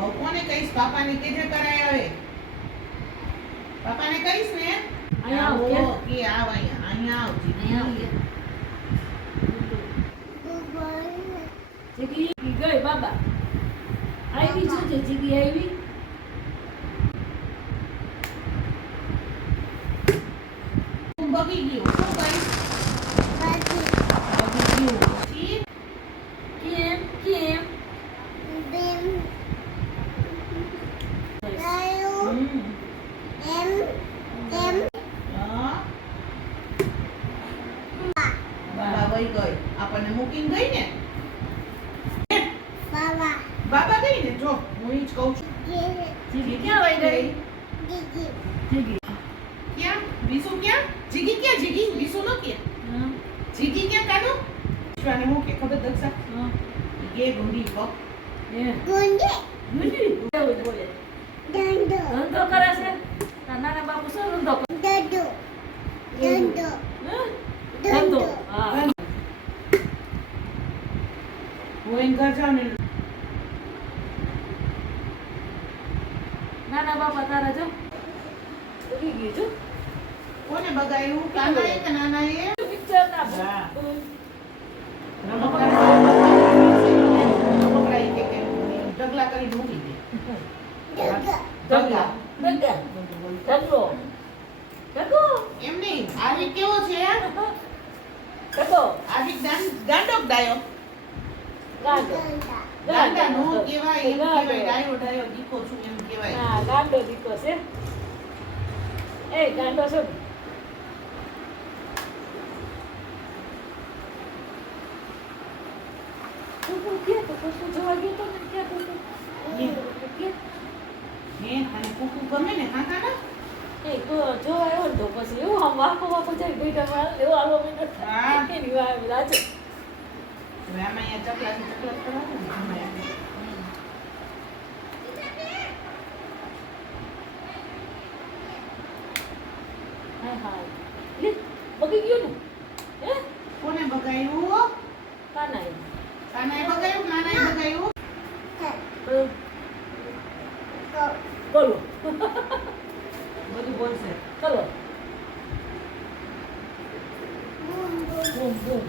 કોને કહીશ? પાપાને કેજે કરાય આવે પાપાને કહીશ ને? અહીંયા આવ, કે આવ અહીંયા અહીંયા આવ અહીંયા આવ. જીગી. જીગી ગઈ બાબા. આવી છે જીગી આવી. હું બગી ગયું. શું કરી બગી ગયું. હા. બાબા વઈ ગઈ. આપણને મૂકીને ગઈ ને? બાબા. ગઈ ને? જો હું ઈ જ કહું છું. જીગી. ક્યાં વહી ગઈ? જીગી. ક્યાં? વિસુ ક્યાં? જીગી ક્યાં? જીગી? વિસુ નો ક્યાં હા. જીગી ક્યાં કાનો વિશ્વાને મૂકે ખબર દક્ષા? હા. ગુંડી કે ગુંડી? ગુંડી? બોલે. ધંધો કરે છે? નાના બાપુ શું ધંધો કરે હા? ધંધો હા હું ઘર જાઉં ને નાના બાપા તારા જો ઉગી ગયું જો કોને બગાડ્યું કાના એ કે નાના એ પિક્ચર ના. રમકડા કરી મૂકી દે ઢગલા ઢગલા ઢગલો એમ નહીં. કેવો છે? ઢગલો આવી ગાંડ- ડાયો ગાંડો. ગાંડા નો કહેવાય એમ કહેવાય ડાયો ડાયો દીકો છું એમ કહેવાય. હા ગાંડો દીકો છે. એ ગાંડો છો. તું તું કે તો કશું જોવા ગયો તો ક્યાં તું તું? કે? હે? અને કુકુ ગમે ને કાકા ના? એ તો આવ્યો ને તો પછી એવું આમ વાકો વાકો જાય બેટા માર એવો આલો મિનિટ હા. એની વાત રાજે હવે આમાં અહીંયા ચકલા થી ચકલા કરાવે ને આમાં અહીંયા. હા હા. લે બગી ગયું ને? હે? કોને બગાયું કાના કાનાએ. બગાડ્યું કે નાનાએ બગાડ્યું બોલો. બધું બોલશે. ચલો બૂમ બૂમ.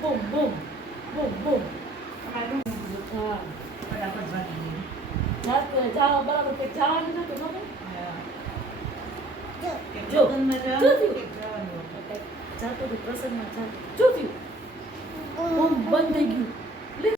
બૂમ બૂમ બૂમ બૂમ. શું હા. ફટાફટ બરાબર કે જવાનું નતું જો. જાતો પ્રસંગમાં જાતો. જો થયું. બંધ થઈ ગયું.